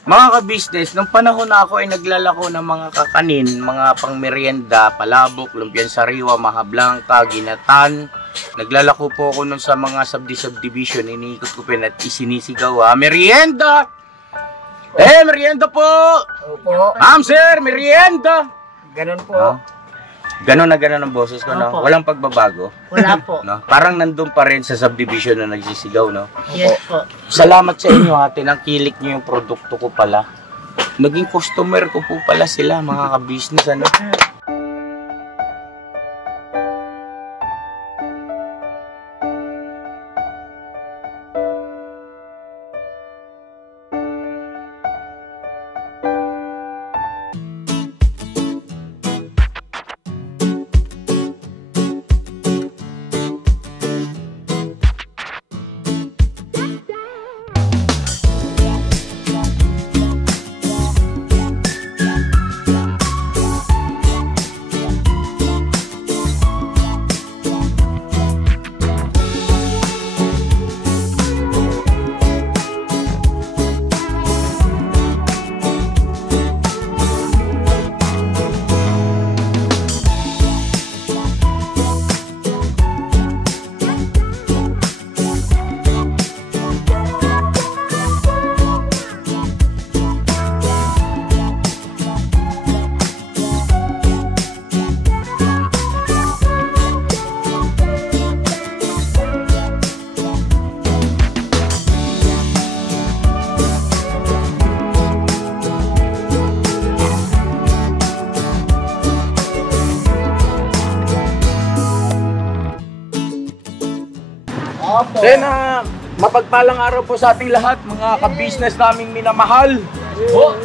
Mga ka-business, nung panahon na ako ay naglalako ng mga kakanin, mga pangmerienda, palabok, lumpiang sariwa, maha blanca, ginatan. Naglalako po ako nun sa mga subdivision, iniikot ko pin at isinisigaw, merienda! Merienda po! Opo. Ma'am sir, merienda! Ganun po. Ganon na ganon ang boses ko, no? Opo. Walang pagbabago. Wala po. No? Parang nandun pa rin sa subdivision na nagsisigaw, no? Yes po. Salamat sa inyo, ate. Nangkilik nyo yung produkto ko pala. Naging customer ko po pala sila, mga ka-business, ano? Then, mapagpalang araw po sa ating lahat, mga ka-business naming minamahal.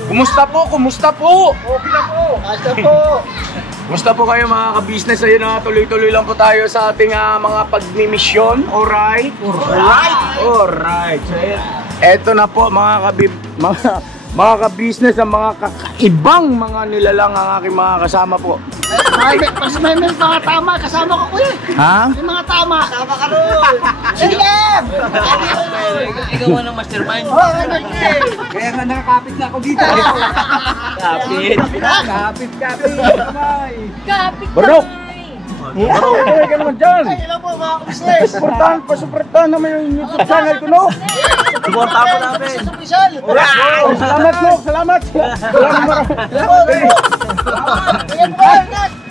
Kumusta po? Kumusta po? Okay na po. Basta po. Kumusta po kayo, mga ka-business? Ayun na, tuloy-tuloy lang po tayo sa ating mga pagmimisyon. Alright? Alright. So, eto na po, mga ka-business, ang mga kakaibang mga nilalang ang aking mga kasama po. May mga tama. Kasama ko kuya. Ha? May mga tama. Tama ka ron. Sige! Ikaw mo ng mastermind. Oo, ano Kaya nga nakakapit na ako dito. Kapit. Kapit. Barok! Barok! Kaya ka naman dyan! Ay, hello po mga kabisnes. Pasuportahan naman yung YouTube channel ko, no? Suporta po namin. Official. Salamat, no? Salamat!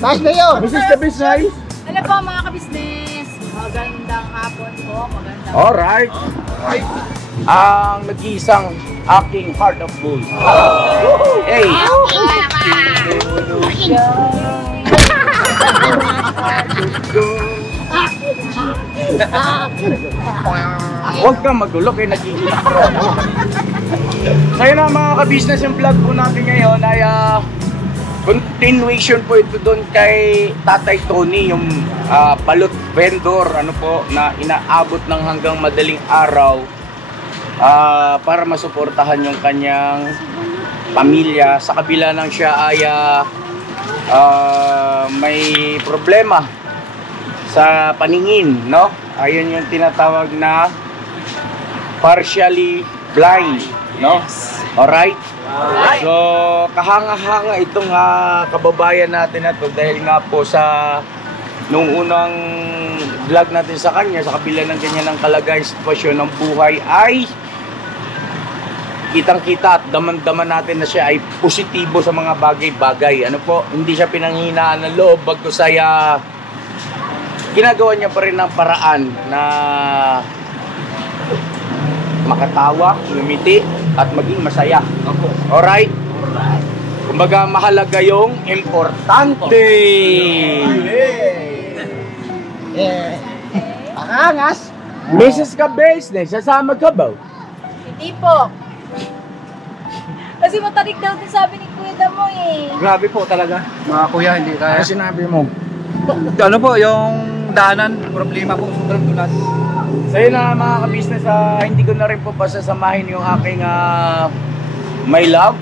Nice na yun. This is the business. Hello po mga kabisnes! Magandang hapon po, magandang Alright. Ang nag-iisang aking heart of gold. Hey! Huwag kang magulo kay nag-iiyak ko. Sa'yo na mga ka-business, yung vlog po natin ngayon ay continuation po ito doon kay Tatay Tony, yung balot vendor, ano po, na inaabot ng hanggang madaling araw para masuportahan yung kanyang pamilya. Sa kabila ng siya ay may problema sa paningin, no? Ayun yung tinatawag na partially blind, no? Alright? So, kahanga-hanga itong kababayan natin na to dahil nga po sa nung unang vlog natin sa kanya, sa kabila ng kanya ng kalagayan sitwasyon ng buhay ay kitang-kita at daman-daman natin na siya ay positibo sa mga bagay-bagay. Ano po, hindi siya pinanghihinaan ng loob, bagkus ay ginagawa niya pa rin ng paraan na makatawa, ngumiti, at maging masaya. Alright? Kumbaga, mahalaga yung importante. Pakangas. Mrs. ka business, sasama ka ba? Hindi po. Kasi matarik daw din sabi ni Kuya Damo eh. Grabe po talaga. Mga kuya, hindi kaya. Ano sinabi mo? Ano po, yung daanan, problema po, sobrang dulas. So yun na mga ka-business, hindi ko na rin po pasasamahin yung aking my love.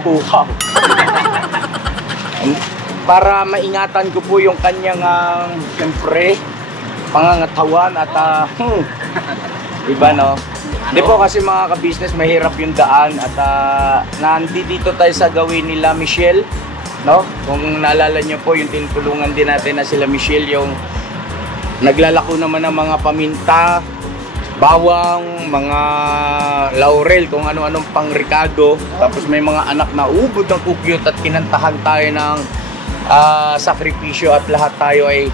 Puhaw. Para maingatan ko po yung kanyang siyempre pangangatawan at iba, no? Hindi po kasi mga ka-business, mahirap yung daan at nandito tayo sa gawin nila Michelle, no? Kung naalala nyo po, yung tinutulungan din natin na sila Michelle, yung naglalako naman ng mga paminta, bawang, mga laurel, kung ano-anong pang-ricado. Tapos may mga anak na ubod ng kukyot at kinantahan tayo ng sakripisyo at lahat tayo ay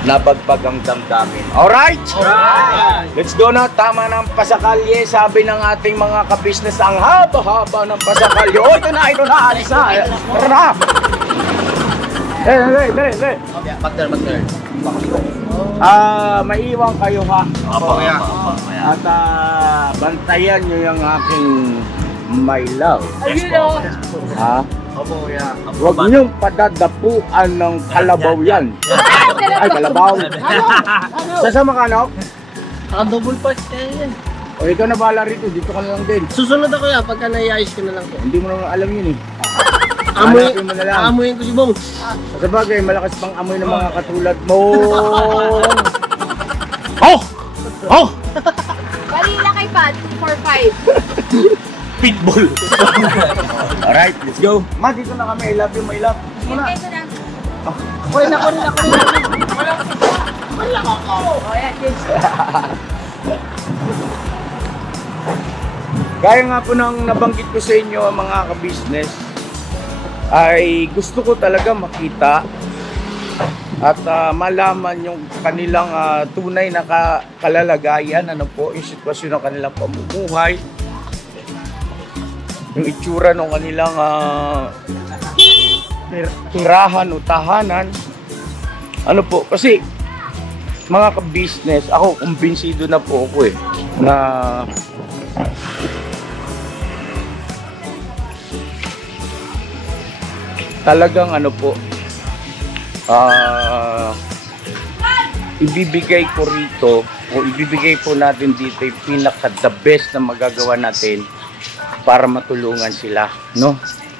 nabagpag ang damdamin. Alright? Let's go na. Tama ng pasakalye. Sabi ng ating mga ka-business, ang haba-haba ng pasakalye. Oh, ito na. Alis na. Tara na. Dali. Bagder. Maiwan kayo ha. Opo, kuya. At bantayan nyo yung aking my love. Ayun o. Ha? Opo, kuya. Huwag niyong padadapuan ng kalabaw yan. Ay, kalabaw. Sasama ka, no? Double part kaya yan. O ikaw na bahala rito, dito ka na lang din. Susunod ako yan, pagka naiayos ko na lang po. Hindi mo naman alam yun eh. Hanapin mo na lang. Amuyin ko si Bong. Sa bagay, malakas pang amoy ng mga katulad mo. Balila kay Pat, 245. Pitbull. Alright, let's go. Ma, dito na kami. I love you, my love. Muna. Ito na. Kunin ako. O yan, James. Gaya nga po nang nabanggit ko sa inyo mga ka-business, ay gusto ko talaga makita at malaman yung kanilang tunay na kalalagayan, ano po, yung sitwasyon ng kanilang pamumuhay, yung itsura ng kanilang tirahan o tahanan. Ano po, kasi mga ka-business, ako kumbinsido na po ako na talagang ano po, ibibigay ko rito o ibibigay po natin dito yung pinaka the best na magagawa natin para matulungan sila, no?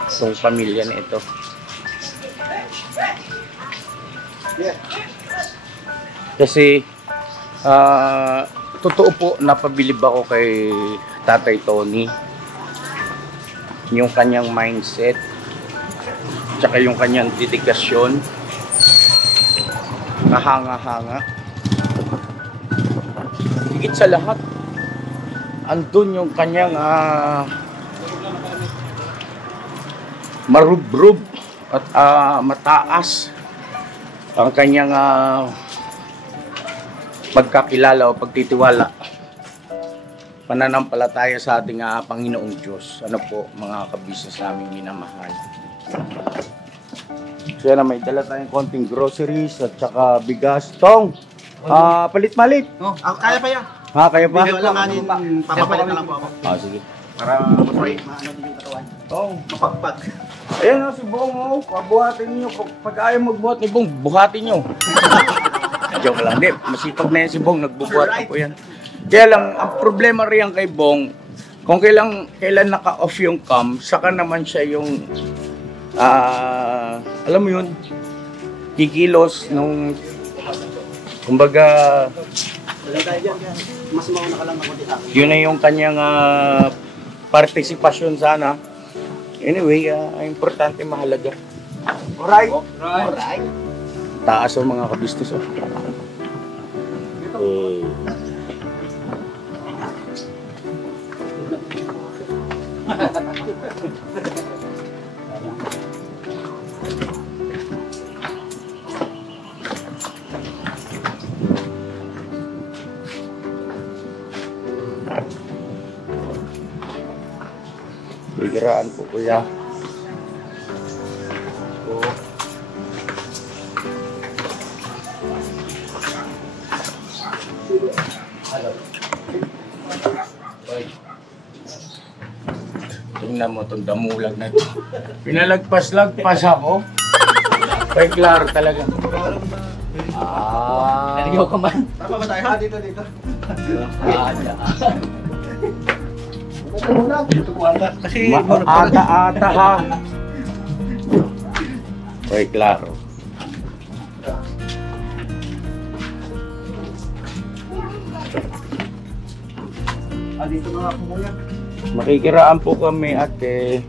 Itong pamilya na ito. Kasi totoo po, napabilib ako kay Tatay Tony, yung kanyang mindset tsaka yung kanyang dedikasyon, kahanga-hanga. Higit sa lahat, andun yung kanyang marubrub at mataas ang kanyang pagkakilala o pagtitiwala, pananampalataya sa ating Panginoong Diyos. Ano po mga ka-business namin minamahal. So yan na, may dala tayong konting groceries at saka bigas. Tong, palit-malit. Kaya pa yan. Ha, kaya pa? Bigyan ko lang kanin, papapalit na lang po ako. Sige. Para ma-fry, maano din yung katawan. Tong, Mapagpag. ayan o si Bong, buhatin niyo. Pag ayaw magbuhat ni Bong, buhatin niyo. Joke lang, di. Masipag na yan si Bong, nagbubuhat na po yan. Kaya lang, ang problema riyan kay Bong, kung kailan naka-off yung cam, saka naman siya yung alam mo yun, kikilos nung kumbaga Wala tayo dyan. Mas mauna ka lang ako dito. yun na yung kanyang partisipasyon sana. Anyway, importante, mahalaga. Alright. Taas ang mga kabisnes. Bigiraan po kuya. Tingnan mo itong damulag na ito. Pinalagpas-lagpas ako. Kay klaro talaga. Naligaw ka man. Tama ba tayo? Dito. Dito ko ata. Kasi Ata-ata ha. Kay klaro. Dito mga po kuya. Makikiraan po kami, ate.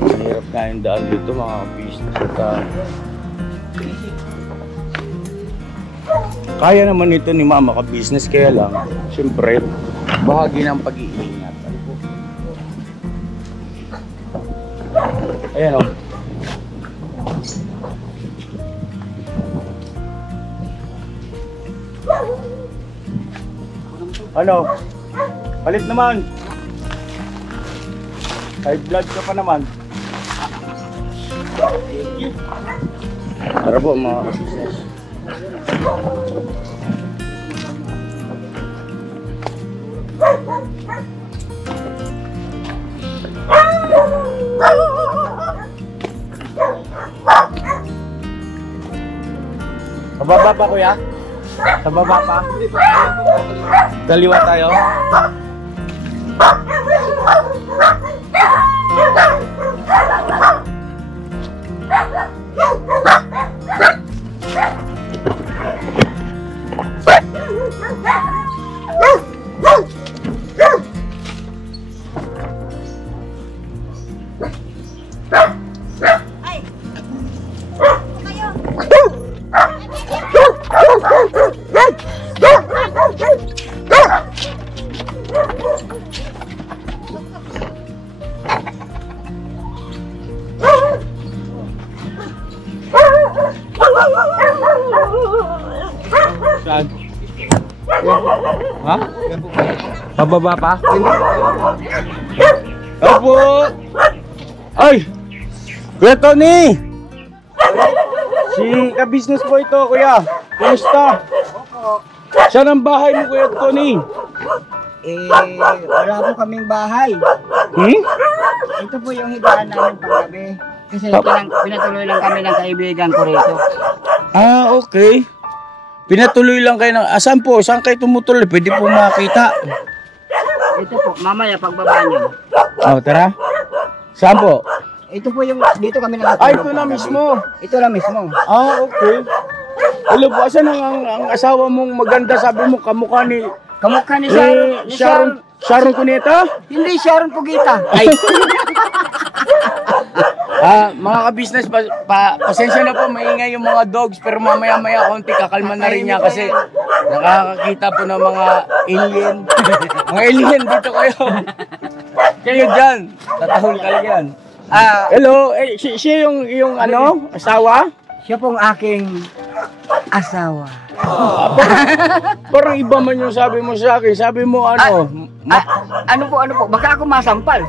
Mahirap na yung daan dito, mga business at kaya naman ito ni mama ka-business, kaya lang siyempre bahagi ng pag-iingat. Ayan o. Ano? Palit naman. High blood ka pa naman. Tara po mga business. Pababa pa kuya? Pababa pa? Kaliwa tayo? Saan? Ha? Pababa pa? Opo! Ay! Kuya Tony! Si ka-business po ito, kuya. Kumusta? Saan ang bahay mo, Kuya Tony? Wala po kaming bahay. Ito po yung higaan namin panggabi. Kasi pinatuloy lang kami ng kaibigan ko rito. Ah, okay. Pinatuloy lang kayo ng... Asan po? Saan kayo tumutuloy? Pwede po makita. Ito po, mamaya pagbaba niyo. Oh, tara. Saan po? Ito po yung, dito kami nakatulog. Ay, ito na mismo. Ito na mismo. Ah, okay. Hello po, asan ang asawa mong maganda? Sabi mo, kamukha ni... Kamukha ni Sharon Cuneta? Hindi, Sharon Pugita. Ay. Mga ka-business, pasensya na po, maingay yung mga dogs, pero mamaya-maya konti kakalma na rin niya kasi nakakakita po ng mga alien. Mga alien, dito kayo. Kayo dyan, tatahol ka lang yan. Hello, siya yung ano, asawa? Siya pong aking asawa. Parang iba man yung sabi mo sa akin. Sabi mo ano? Ano po? Baka ako masampal.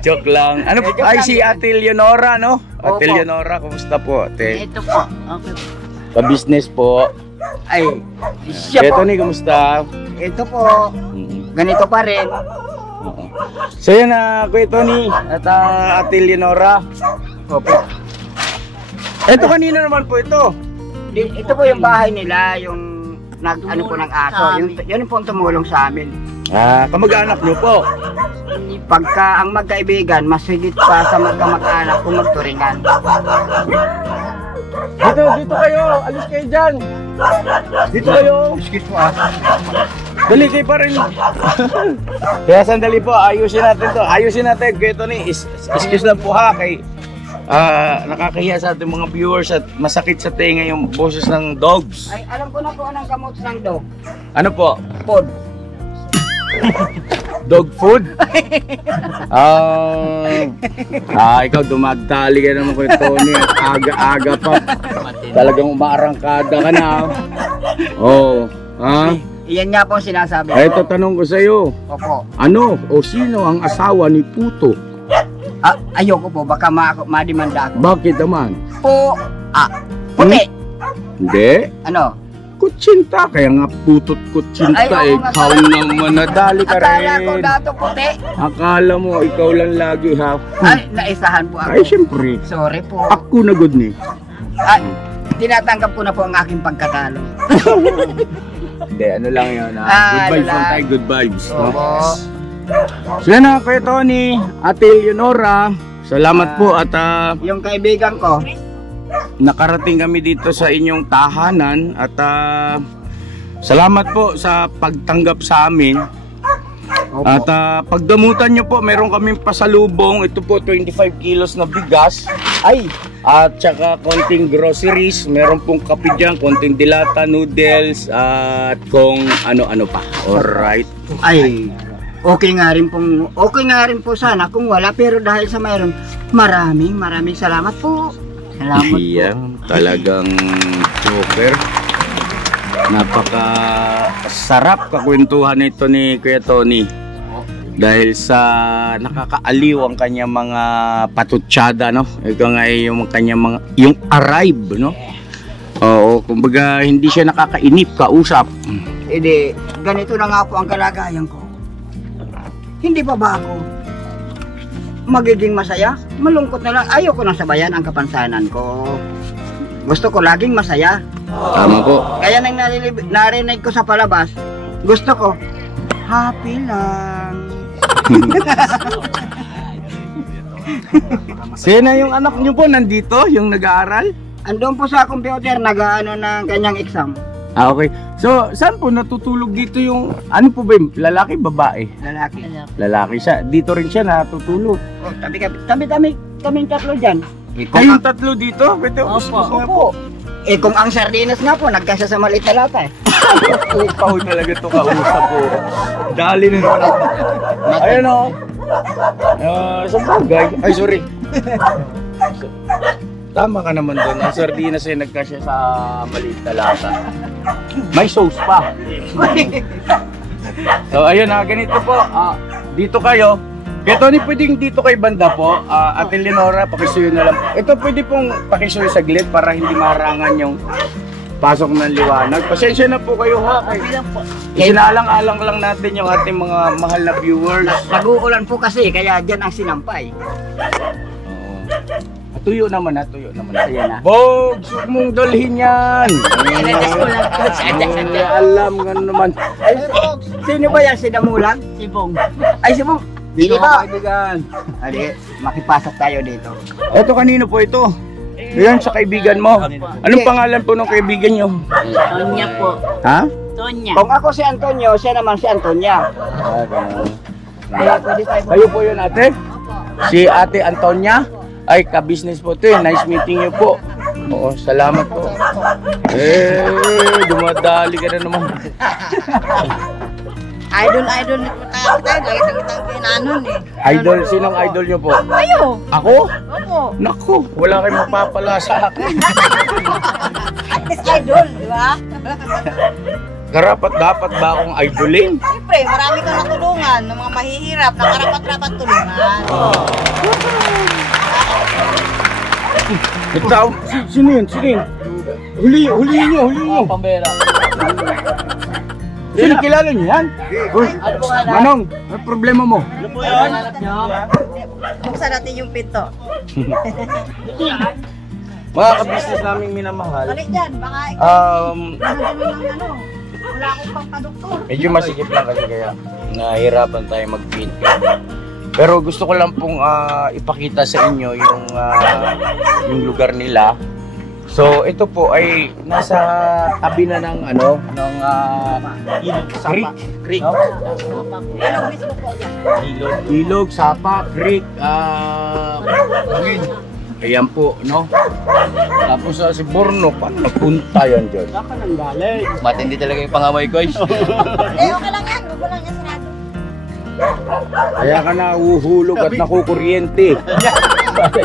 Joke lang. Ano po? Ay, si Ate Leonora, no? Opo. Ate Leonora, kumusta po, ate? Ito po. Okay. Ka-business po. Ay, siya Ito po. ni, kumusta? Ito po. Ganito pa rin. So yan na, Kuya Tony at Ate Leonora. Opo. Ito kanina naman po ito. Ito po yung bahay nila, yung ano po ng aso. Yun po ang tumulong sa amin. Kamag-anak niyo po. Pagka ang magkaibigan, mas higit pa sa magkamag-anak kung magturingan. Dito kayo, alis kayo dyan. Dito kayo. Excuse po Dali kayo pa rin. Kaya sandali po, ayusin natin to. Ayusin natin, Kuya Tony. Excuse lang po ha, kay nakakahiya sa ating mga viewers at masakit sa tenga yung boses ng dogs. Ay, alam ko na po anong gamot ng dog. Ano po? Pod. Dog food? Ikaw dumagtali ka naman, Kuya Tony. Aga-aga pa. Talagang umaarangkada ka na. Oh, ha? Iyan nga po ang sinasabi ko. Ito tanong ko sa iyo. Opo. Ano o sino ang asawa ni Puto? Ayoko po, baka madimanda ako. Bakit naman? Puti. Hindi. Ano? Kutsinta, kaya nga putot kutsinta. Ay, oo nga Ikaw nang manadali ka Akala ko rin. dato puti. Akala mo, ikaw lang lagi ha. Ay, naisahan po ako. Ay, syempre. Sorry po. Ako na good ni. Ay, tinatanggap ko na po ang aking pagkatalo. Hindi, ano lang yun ha. Good Ano vibes lang lang. tayo, good vibes. No? Opo. So yan na, Kuya Tony, Ate Leonora, salamat po at Yung kaibigan ko, nakarating kami dito sa inyong tahanan at salamat po sa pagtanggap sa amin. opo, At pagdamutan nyo po, meron kaming pasalubong. Ito po, 25 kilos na bigas. ay, At saka konting groceries. Meron pong kape dyan, konting dilata, noodles, at kung ano-ano pa. Alright. ay, okay nga rin po sana kung wala, pero dahil sa mayroon, maraming salamat po. Salamat po. Iyan, talagang super. Napaka sarap kakwentuhan nito ni Kuya Tony. Dahil sa nakakaaliw ang kanyang mga patutsada, no? Ito nga yung kanyang mga, yung arrive, no? Oo, kumbaga hindi siya nakakainip, kausap. Edi, ganito na nga po ang kalagayan ko. Hindi pa ba ako magiging masaya? Malungkot na lang. Ayoko nang sabayan ang kapansanan ko. Gusto ko laging masaya. Tama po. Kaya nang narinig ko sa palabas, gusto ko, happy lang. Sino yung anak niyo po nandito, yung nag-aaral? Andun po sa computer, nag-ano ng kanyang exam. Ah, okay. So, saan po natutulog dito yung, ano po ba yung lalaki, babae? Lalaki. Lalaki siya. Dito rin siya natutulog. Oh, kaming tatlo dyan. Kayong tatlo dito? Pwede Opo. Eh kung ang sardinas nga po, nagkasya sa maliit na lata eh. Ikaw talaga to kausap ko. Dali na naman ako. Ayun o. Sa bagay. Ay, sorry. Tama ka naman doon. Ang sardinas ay nagkasya sa maliit na lata. May sauce pa. So, ayun na. Ganito po. Dito kayo. Kaya Tony, pwedeng dito kay banda po. Ate Leonora, pakisuyo na lang. Ito pwede pong pakisuyo saglit para hindi marangan yung pasok ng liwanag. Pasensya na po kayo ha. Isinaalang-alang lang natin yung ating mga mahal na viewers. Nag-uulan po kasi, kaya dyan ang sinampay. Tuyo naman ha, tuyo naman. Ayan na. Bogs, huwag mong dalhin yan. Alam nga naman. Ay, sino ba yan? Si Damulag? Si Bong. Ay, si Bong. Dito ba? ka kaibigan. Adi, makipasok tayo dito. Ito kanino po ito? Yan sa kaibigan mo. Anong pangalan po ng kaibigan nyo? Tonya po. Ha? Tonya. Kung ako si Antonio, siya naman si Antonia. Kaya pwede tayo. Kayo po yun ate? Si ate Antonia? Ay, ka-business po ito eh. Nice meeting you po. Oo, salamat po. Dumadali ka na naman. Idol ni Putang tayo. Lagi tang pinanon eh. Idol, sinong idol nyo po? Kayo. Ako? Opo. Naku, wala kayong mapapala sa akin. Idol, di ba? Karapat dapat ba akong idolin? Siyempre, marami kang natulungan ng mga mahihirap na karapat-rapat tulungan. Ito, sino yun? Sino yun? Huliin nyo. Pambera. Sino kilala nyo yan? Uy, Manong, ano problema mo? Buksan natin yung pinto. Mga ka-business naming minamahal. Balik dyan, baka ikaw ng wala akong pang padoktor. Medyo masikip lang kasi kaya nahihirapan tayo mag-feed. Pero gusto ko lang pong ipakita sa inyo yung lugar nila. So ito po ay nasa tabi na ng creek. No? Ilog, Sapa, Creek, ayan po, no? Tapos si Borno, paano nagpunta yan dyan? Saka nang galing. Matindi talaga yung pangamoy ko. Eh, okay lang yan. Huwag mo lang yan sarado. Kaya ka nahuhulog at nakukuryente.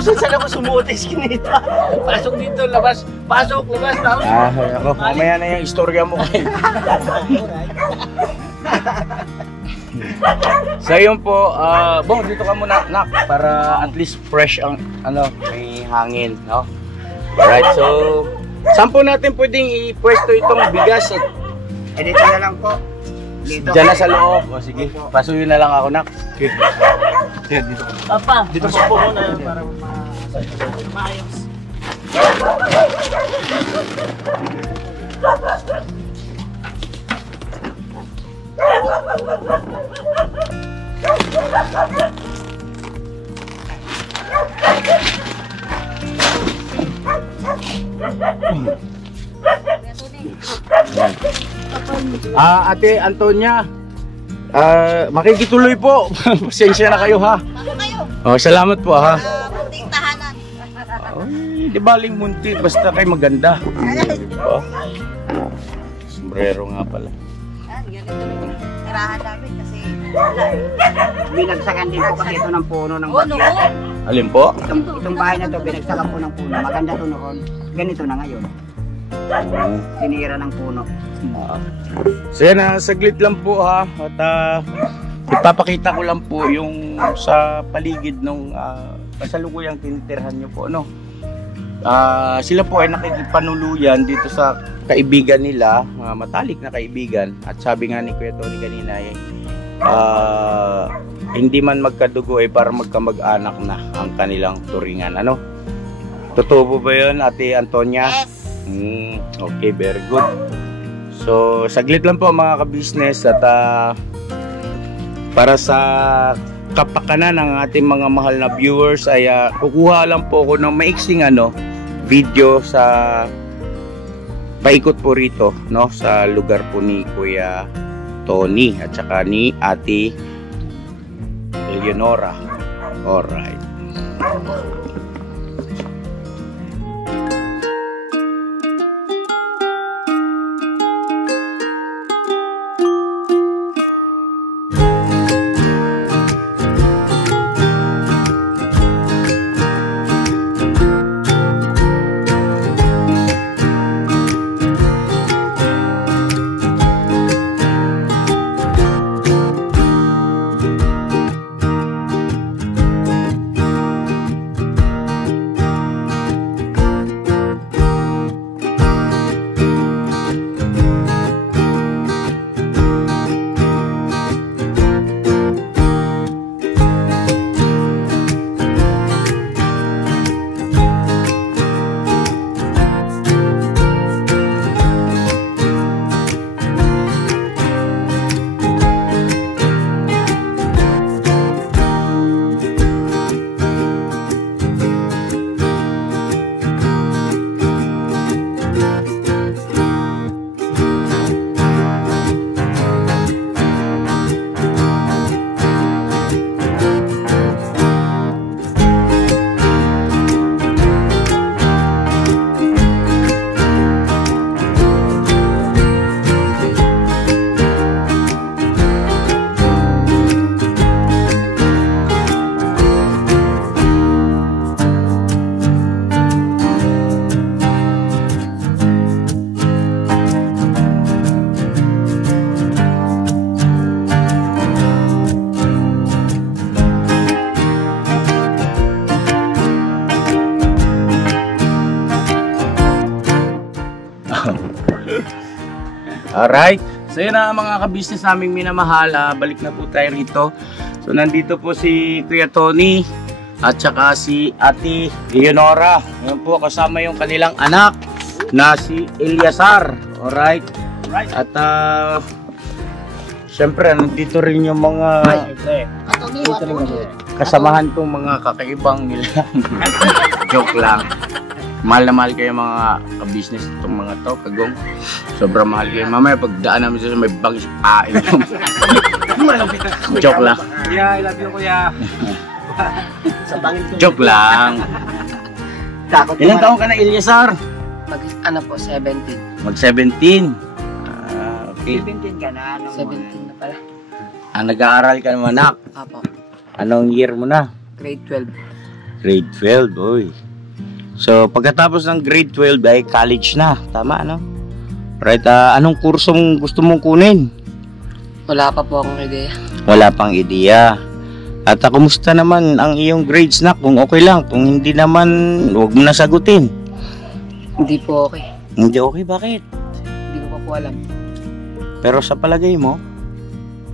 Saan ako sumuotis kinita? Pasok dito, labas. Pasok, labas. Ako, mamaya na yung istorya mo. So yun po, Bong, dito ka muna, nak, para at least fresh ang, may hangin, no? Alright, so, saan po natin pwedeng i-pwesto itong bigas? Eh, dito na lang po. Dito. Diyan na sa loob. O sige, pasuyo na lang ako, nak. Okay. Dito. Papa. Dito po po muna para Maayos. Ate Antonia, makikituloy po. Pasensya na kayo ha. Pasok kayo. Oh, salamat po ha. Munting tahanan. Ay, di baling munti, basta kayo maganda. Oh. Sombrero nga pala. Ganito rin yung tirahan namin kasi wala eh. Binagsakan din po kasi ito ng puno ng Oo, noon. Alin po? Itong bahay na to, binagsakan po ng puno. Maganda to noon. Ganito na ngayon. Sinira ng puno. So yan, saglit lang po ha. At ipapakita ko lang po yung sa paligid ng kasalukuyang tinitirhan nyo po. No? Sila po ay nakikipanuluyan dito sa kaibigan nila, matalik na kaibigan. At sabi nga ni Kuya Tony kanina hindi man magkadugo ay para magkamag-anak na ang kanilang turingan. Ano? Totoo po ba yun, Ate Antonia? Yes. Okay, very good. So, saglit lang po mga ka-business at para sa kapakanan ng ating mga mahal na viewers ay kukuha lang po ako ng maiksing video sa paikot po rito, no, sa lugar po ni Kuya Tony at saka ni Ate Eleonora. Alright. Alright, so yun na mga ka-business naming minamahal, balik na po tayo rito. So nandito po si Kuya Tony at saka si Ate Eleonora. Yan po kasama yung kanilang anak na si Eliasar. Alright, at syempre nandito rin yung mga kasamahan kong mga kakaibang nila. Joke lang. Mahal na mahal kayo mga ka-business itong mga to, kagong. Sobrang mahal kayo. Mamaya pagdaan namin sa may bangis pain. Joke lang. Yeah, I love you, Kuya. Joke lang. Takot Ilang taon ka na, Eliasar? Po, 17. Mag-17. Okay. 17 ka na. 17 na pala. Nag-aaral ka naman, anak. Apo. Anong year mo na? Grade 12. Grade 12, boy. So, pagkatapos ng grade 12 ay college na. Tama, no? Right, anong kurso gusto mong kunin? Wala pa po akong ideya. Wala pang ideya. At kumusta naman ang iyong grades na? Kung okay lang, kung hindi naman, huwag mo na sagutin. Hindi po okay. Hindi okay, bakit? Hindi ko pa po alam. Pero sa palagay mo,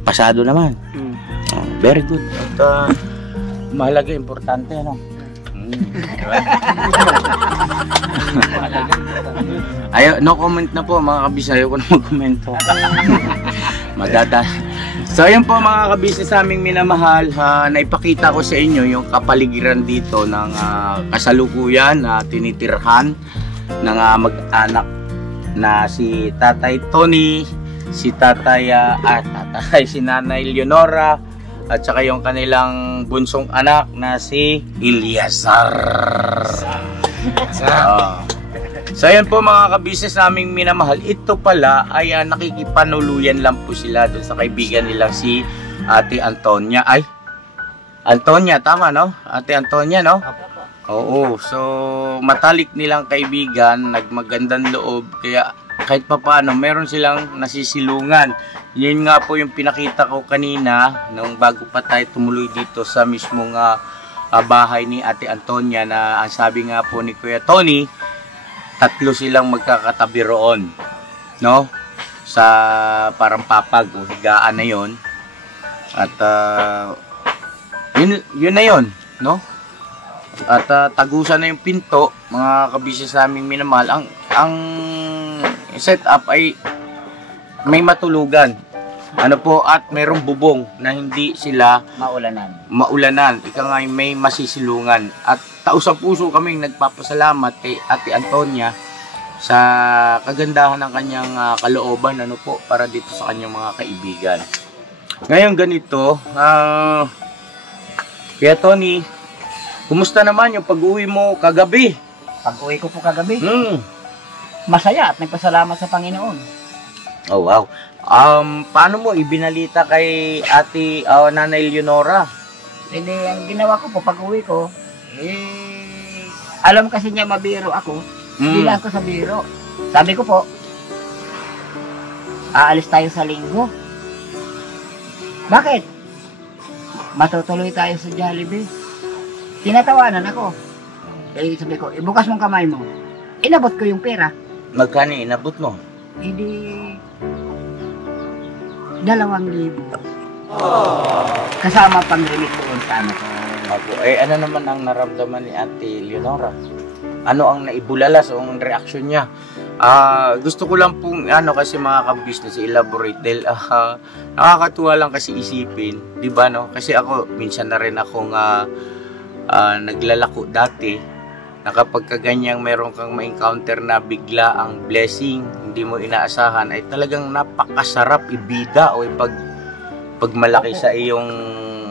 pasado naman. Very good. At mahalaga, importante, ano? No comment na po mga kabis, ayaw ko na mag-komento. So ayan po mga kabisnes naming minamahal, naipakita ko sa inyo yung kapaligiran dito ng kasalukuyan na tinitirhan ng mag-anak na si Tatay Tony, si si Nanay Leonora, at saka yung kanilang bunsong anak na si Eliazar. So ayan po mga kabisnes naming minamahal, ito pala ay nakikipanuluyan lang po sila doon sa kaibigan nilang si Ate Antonia. Ay, Antonia, tama no? Ate Antonia, no? Oo, so matalik nilang kaibigan, nagmagandang loob, kaya kahit papaano meron silang nasisilungan. Yun nga po yung pinakita ko kanina nung bago pa tayo tumuloy dito sa mismong bahay ni Ate Antonia, na ang sabi nga po ni Kuya Tony, 3 silang magkakatabi roon, no? Sa parang papag o higaan na yon. At yun na yon, no? At tagusan na yung pinto, mga kabisnes naming minamahal. Ang setup ay may matulugan. Ano po, at mayroong bubong na hindi sila maulanan. Ika nga may masisilungan. At tausang puso kaming nagpapasalamat kay Ate Antonia sa kagandahan ng kanyang kalooban, ano po, para dito sa kanyang mga kaibigan. Ngayon ganito, Kuya Tony, kumusta naman yung pag-uwi mo kagabi? Pag-uwi ko po kagabi, masaya at nagpasalamat sa Panginoon. Oh wow. Paano mo ibinalita kay Ate Nanay Leonora? Hindi, ang ginawa ko po pag-uwi ko, alam kasi niya mabiro ako, bilang ko sa biro. Sabi ko po, aalis tayo sa linggo. Bakit? Matutuloy tayo sa Jollibee. Tinatawanan ako. Sabi ko, ibukas mong kamay mo. Inabot ko yung pera. Magkano inabot mo? Hindi 2,000. Kasama pang remit doon sa ano ko. Opo. Ano naman ang naramdaman ni Ate Leonora? Ano ang naibulalas o ang reaksyon niya? Gusto ko lang pong kasi mga ka-business elaborate dahil nakakatuwa lang kasi isipin, di ba no? Kasi ako minsan na rin akong naglalako dati, na kapag kaganyang meron kang ma-encounter na bigla ang blessing, hindi mo inaasahan, ay talagang napakasarap ibida o pagmalaki sa iyong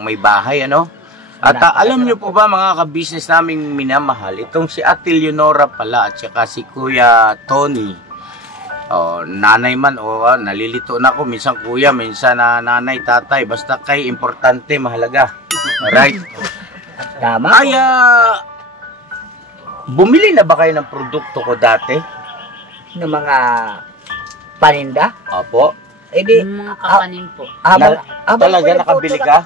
may bahay, ano? At alam nyo po ba mga ka-business naming minamahal, itong si Ate Leonora pala at saka si Kuya Tony, nanay man nalilito na ako, minsan kuya, minsan nanay, tatay, basta kay importante, mahalaga. Alright? Tama. Kaya bumili na ba kayo ng produkto ko dati? Ng mga paninda? Opo. Mga kakanin po. Talaga nakabili ka?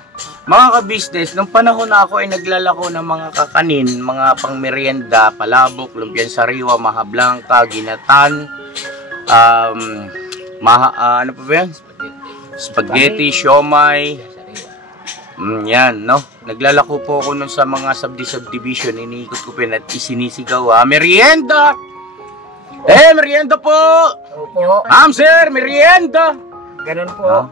Mga ka-business, nung panahon na ako ay naglalako ng mga kakanin, mga pangmerienda, palabok, lumpiang sariwa, maha blanca, ginatan, ano pa ba yan? Spaghetti, siomay. Yan, no? Naglalako po ako nun sa mga subdivision, iniikot ko pin at isinisigaw, merienda! Merienda po! Opo. Sir, merienda! Ganun po.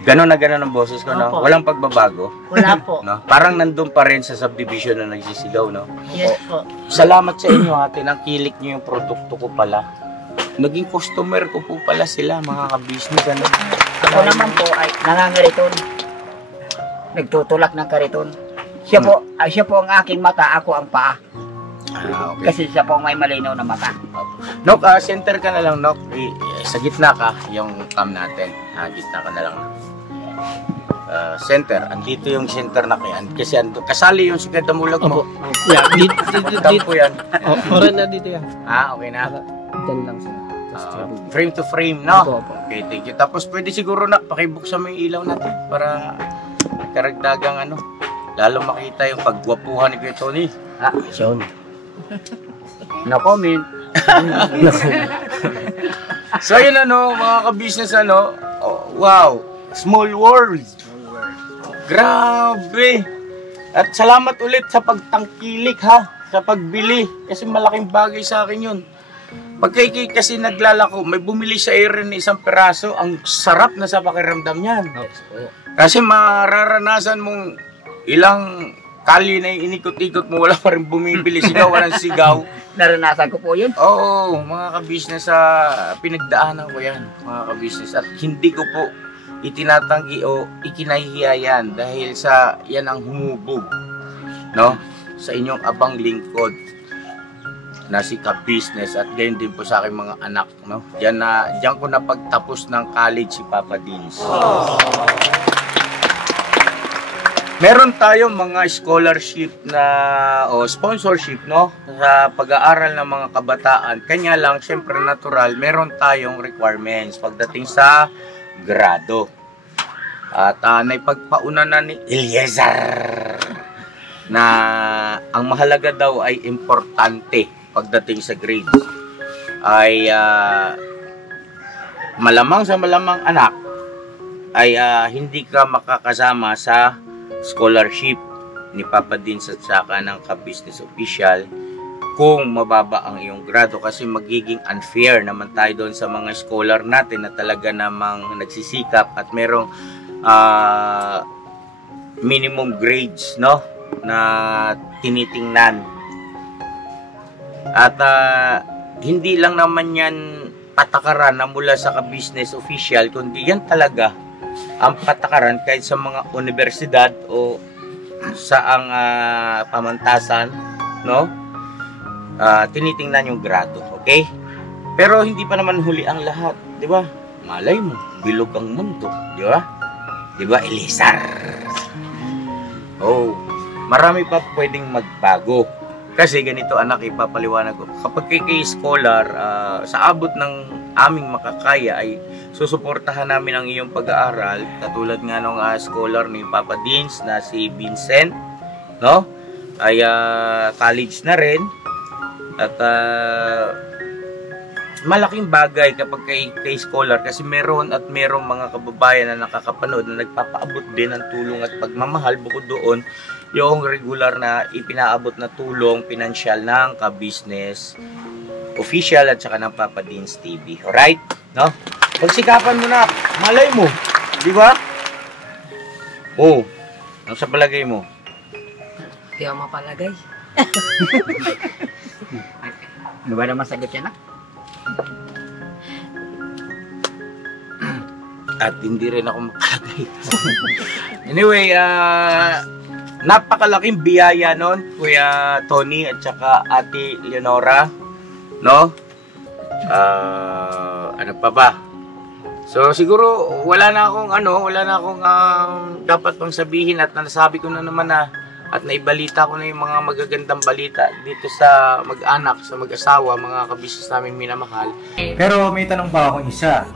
Ganon na ganon ang boses ko, no? Opo. Walang pagbabago. Wala po. No? Parang nandun pa rin sa subdivision na nagsisigaw, no? Yes po. Salamat sa inyo, ate. Nang kilik nyo yung produkto ko pala. Naging customer ko po pala sila, mga ka-business, ano? Ako naman po ay nangangariton. Nagtutulak ng kariton. Siya po ang aking mata, ako ang paa. Okay. Kasi siya po ang may malinaw na mata. Nok, center ka na lang, Nok. Sa gitna ka, yung cam natin. Gitna ka na lang. Center. Andito yung center na kaya. Kasi kasali yung sikat na mulag mo. Yeah, dito yan. Oran na dito yan. Okay na. Diyan lang sila. Frame to frame, no? Opo. Okay, thank you. Tapos pwede siguro na pakibuksan mo yung ilaw natin para karagdagang lalo makita yung pagwapuhan ni Kuya Tony. Sean. No comment. So yun mga ka-business wow, small world. Grabe. At salamat ulit sa pagtangkilik sa pagbili kasi malaking bagay sa akin yun. Pag kay kasi naglalako, may bumili sa rin ng isang peraso, ang sarap na sa pakiramdam niyan. Kasi mararanasan mong ilang kali na inikot-ikot mo, wala pa rin bumibili, sigaw, walang sigaw. Naranasan ko po yun. Oo, mga kabisnes, pinagdaanan ko yan, mga kabisnes. At hindi ko po itinatanggi o ikinahihiya yan dahil sa yan ang humubog, no? Sa inyong abang lingkod na si Kabisnes at gayon din po sa aking mga anak, no? Diyan ko napagtapos ng college si Papa Dins. Meron tayong mga scholarship na o sponsorship, no, sa pag-aaral ng mga kabataan. Kanya lang, syempre natural, meron tayong requirements pagdating sa grado. At naipagpauna na ni Eliezer na ang mahalaga daw ay importante pagdating sa grades ay malamang sa malamang anak ay hindi ka makakasama sa scholarship ni Papa Dins at saka ng Kabisnes Official kung mababa ang iyong grado, kasi magiging unfair naman tayo doon sa mga scholar natin na talaga namang nagsisikap at merong minimum grades, no, na tinitingnan. At hindi lang naman yan patakaran na mula sa Kabisnes Official, kundi yan talaga ang patakaran kahit sa mga universidad o saang pamantasan, no? Tinitingnan yung grado, okay? Pero hindi pa naman huli ang lahat, di ba? Malay mo, bilog ang mundo, di ba? Di ba, Eliezer? Oh, marami pa pwedeng magbago. Kasi ganito anak, ipapaliwanag ko. Kapag kay scholar, sa abot ng aming makakaya ay susuportahan namin ang iyong pag-aaral. Katulad nga ng scholar ni Papa Dins na si Vincent, no? Ay college na rin. At malaking bagay kapag kay scholar kasi merong mga kababayan na nakakapanood na nagpapaabot din ng tulong at pagmamahal. Bukod doon, yung regular na ipinaabot na tulong pinansyal ng Kabisnes Official at saka ng Papa Dins TV. Alright? No? Pagsikapan mo na, malay mo. Di ba? Oh, ano sa palagay mo? Hindi ako mapalagay. Ano ba naman sagot yan, At hindi rin ako mapalagay. Anyway, napakalaking biyaya nun, Kuya Tony at saka Ate Leonora, no? Ano pa ba? So siguro wala na akong dapat pang sabihin at nasabi ko na naman na at naibalita ko na yung mga magagandang balita dito sa mag-anak, sa mag-asawa, mga kabisnes namin minamahal. Pero may tanong pa akong isa.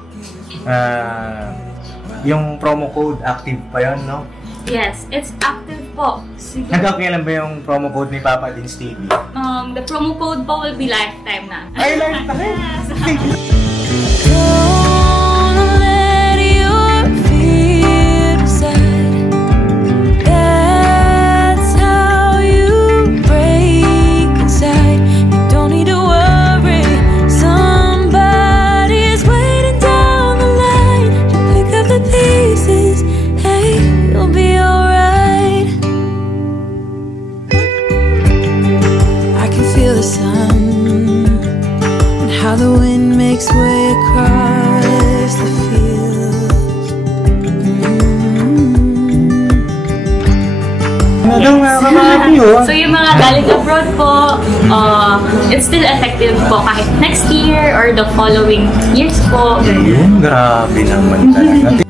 Yung promo code active pa yun, no? Yes, it's active po. Hanggang kailan ba yung promo code ni Papa Dins TV? The promo code po will be lifetime na. Ay, lifetime! How the wind makes way across the fields. So yung mga galing abroad po, it's still effective po kahit next year or the following years po. Ayun, grabe naman talaga.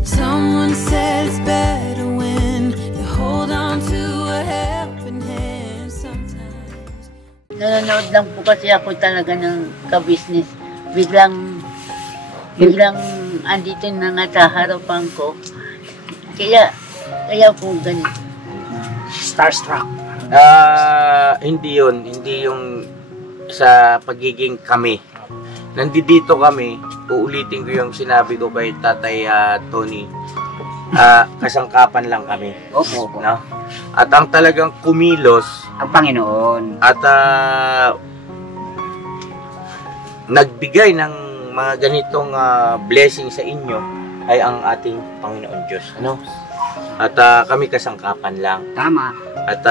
Someone said it's better when you hold on to a helping hand sometimes. Nanonood lang po kasi ako talaga ng Kabisnes. Biglang andito na nga sa harapan ko. Kaya po ganito. Starstruck. Hindi yung sa pagiging kami. Nandito kami, uulitin ko yung sinabi ko kay Tatay Tony. Kasangkapan lang kami. Opo. No? At ang talagang kumilos Ang Panginoon. at nagbigay ng mga ganitong blessing sa inyo ay ang ating Panginoon Diyos. Ano? At kami kasangkapan lang. Tama. At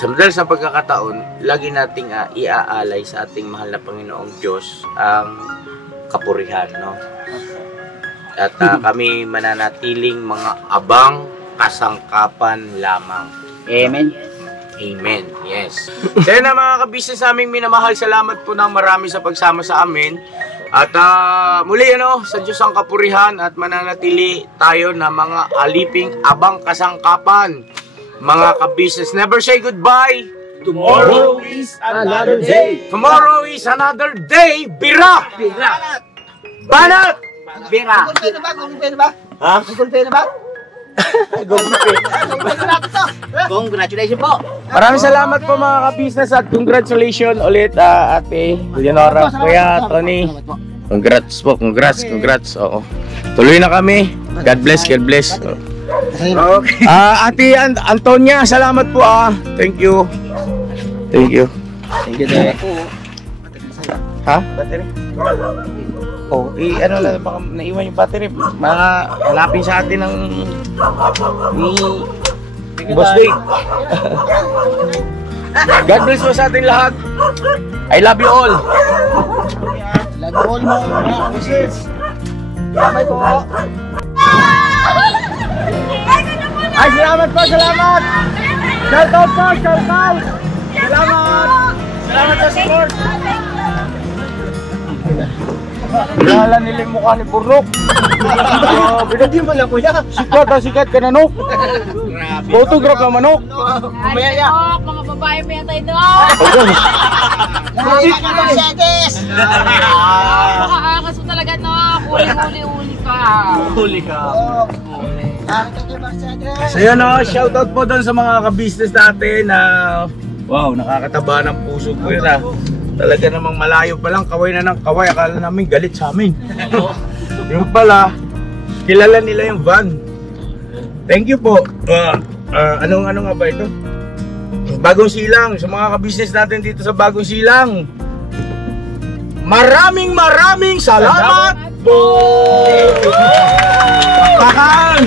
dahil sa pagkakataon, lagi nating iaalay sa ating mahal na Panginoong Diyos ang kapurihan, no? At kami mananatiling mga abang kasangkapan lamang. Amen. Amen. Yes. So yun na mga kabisnes naming minamahal, salamat po ng marami sa pagsama sa amin. At muli sa Diyos ang kapurihan at mananatili tayo na mga aliping abang kasangkapan. Mga kabisnes, never say goodbye. Tomorrow is another day. Tomorrow is another day. Bira! Banat! Bira. Gulpe na ba? Ha? Gulpe na ba? Congratulations po. Maraming salamat po mga kabisnes at congratulations ulit Ate Leonora, Kuya Tony. Congrats po, congrats. Oo. Tuloy na kami. God bless, God bless. Okay. Ate Antonia, salamat po Thank you. Thank you, Dad. Ha? Battery? Oh, ano na, baka naiwan yung battery. Hanapin sa atin ng ni Boss Dave. God bless po sa ating lahat. I love you all. Love you all mo. Bye po. Ay, salamat po, salamat. Shout out po, shout out. Salamat. Salamat sa support. Kilala nila yung mukha ni Burnok. Hindi mo lang, kuya. Sikat ka na, Nok. Photograph na manok. Ay, Nok, mga babae may atay, Nok. Ay, Mercedes. Makaakas mo talaga, Nok. Uli ka. Huli ka. So yun shoutout po doon sa mga ka-business natin na wow, nakakataba ng puso ko yun Talaga namang malayo pa lang, kaway na ng kaway, akala namin galit sa amin. Yung pala, kilala nila yung van. Thank you po. Ano nga ba ito? Bagong Silang, sa mga ka-business natin dito sa Bagong Silang. Maraming salamat po! Pakan!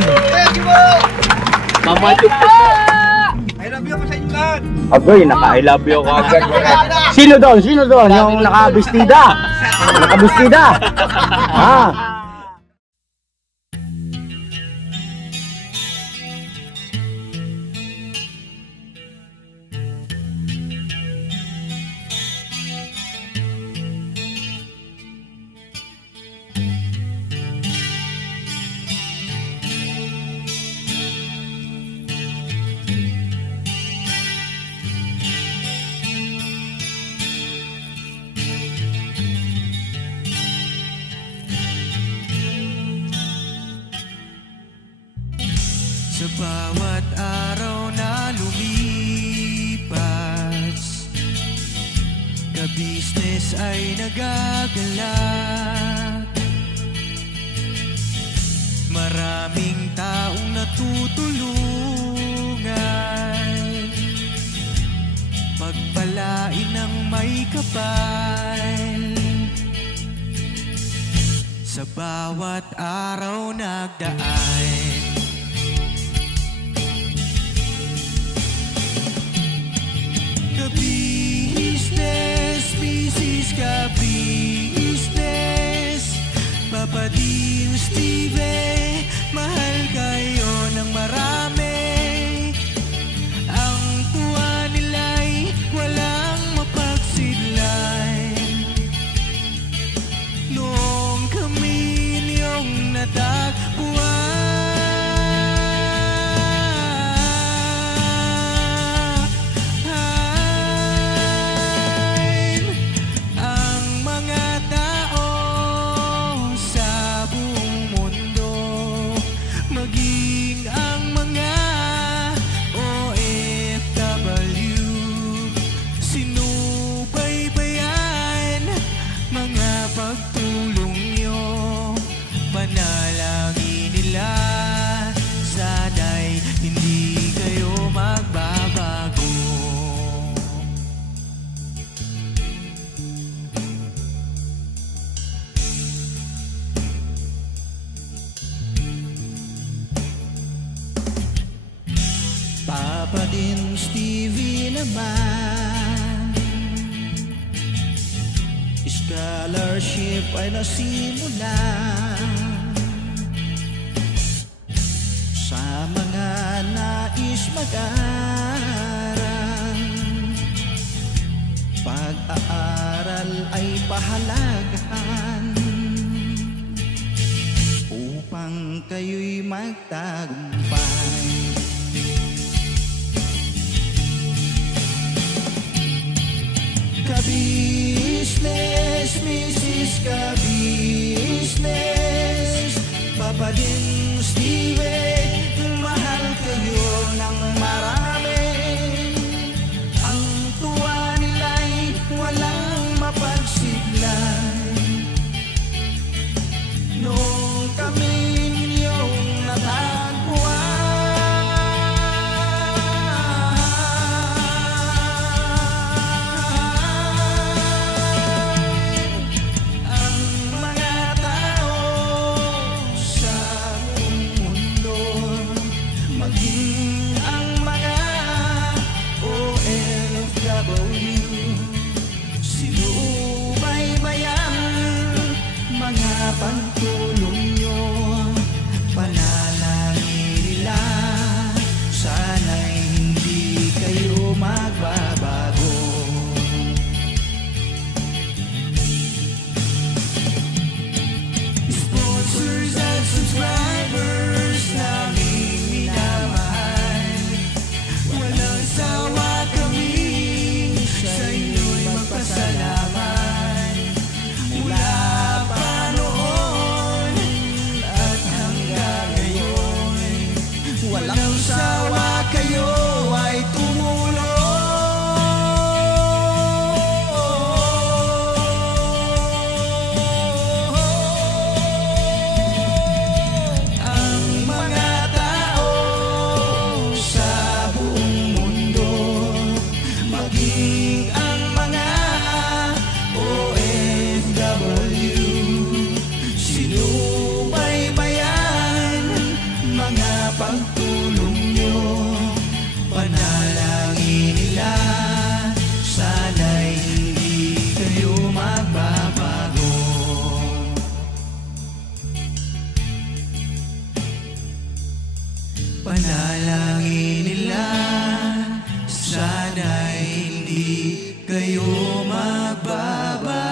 Mamajuk po. I love you po sa inyo lahat. Agoy, naka-I love you ko agad. Sino doon? Yung nakabistida. Sa bawat araw na lumipas, ka-business ay nagagalak. Maraming taong natutulungan, pagpalain ng may kapal. Sa bawat araw nagdaan, ka-business, business ka-business, Papa Dean, Steve, mahal kayo ng marami. Ang tuwa nila'y walang mapagsidlan. Noong kami niyong natagpuan, maging ang naman. Scholarship ay nasimula sa mga nais mag-aral. Pag-aaral ay pahalagahan upang kayo'y magtagumpay. Ka-business, Mrs. Ka-business, Papa din Steven, mahal kayo ng marami. Ang tuwa nila'y walang mapagsiglay. Noong kami ninyong natagpuan, ang mga tao sa buong mundo, maging ang mga OFW, sinubaybayan mga pagtulong nyo, panalangin nila, sana'y hindi kayo magbabago. Sponsors at subscribers namin minamahal, walang sawa kami sa inyo'y magpasalamat. Mula pa noon at hanggang ngayon, walang sawa kayo ay tumulong. Ang mga tao sa buong mundo, maging ang mga OFW, sinubaybayan mga pagtulong nyo, panalangin nila, sana'y hindi kayo magbabago. Panalangin nila, sana'y hindi kayo magbabago.